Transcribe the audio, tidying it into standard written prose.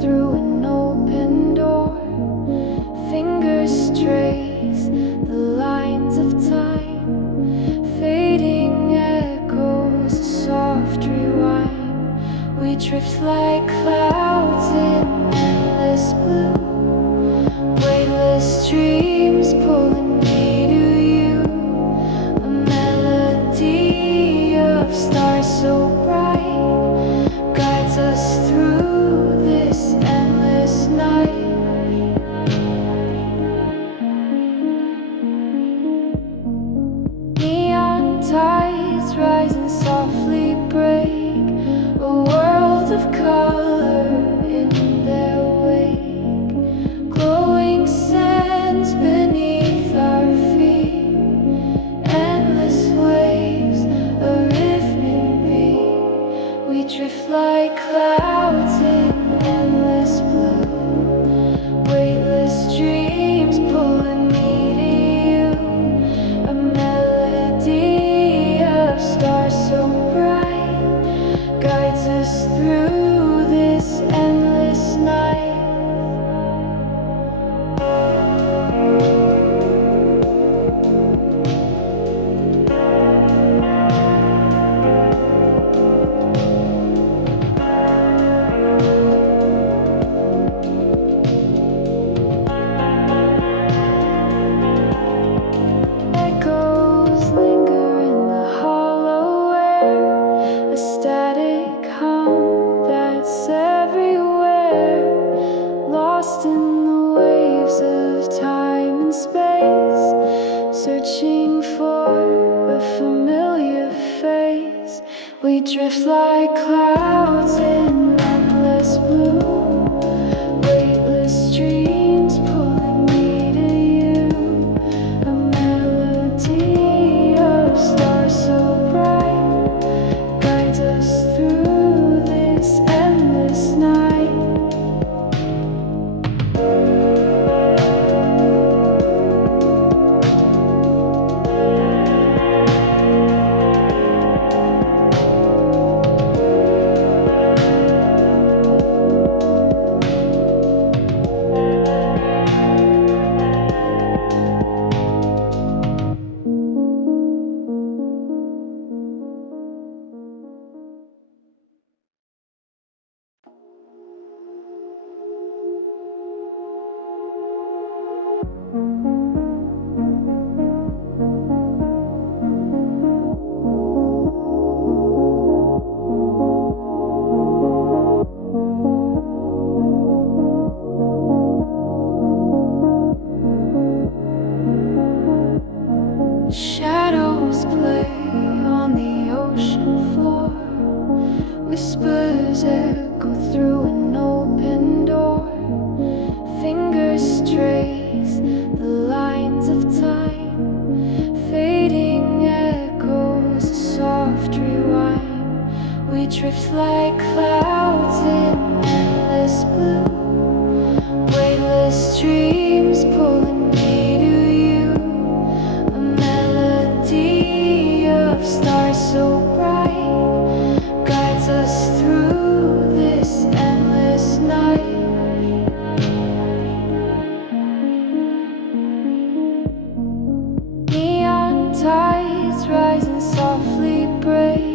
through an open door. Fingers trace the lines of time, fading echoes, a soft rewind. We drift like clouds in endless blue, weightless dreams pulling me to you. A melody of stars so bright guides us through this endless night. Neon tides rise and softly break, a world of color in their wake. Glowing sands beneath our feet, endless waves, a rhythmic beat. We drift like clouds in endless blue, weightless dreams pulling me to you. A melody of stars so bright guides us through this endless night. Echoes linger in the hollow air, a static hum that's everywhere, lost in the waves of time and space, searching for a familiar face. We drift like clouds in endless blue, weightless dreams pulling me to you. A melody of stars so bright guides us through this endless night. Shadows play on the ocean floor, whispers echo through an open door. Fingers trace the lines of time, fading echoes, a soft rewind. We drift like clouds in endless blue, weightless dreams pulling me to you. A melody of stars so bright guides us through this endless night. Neon tides rise and softly break,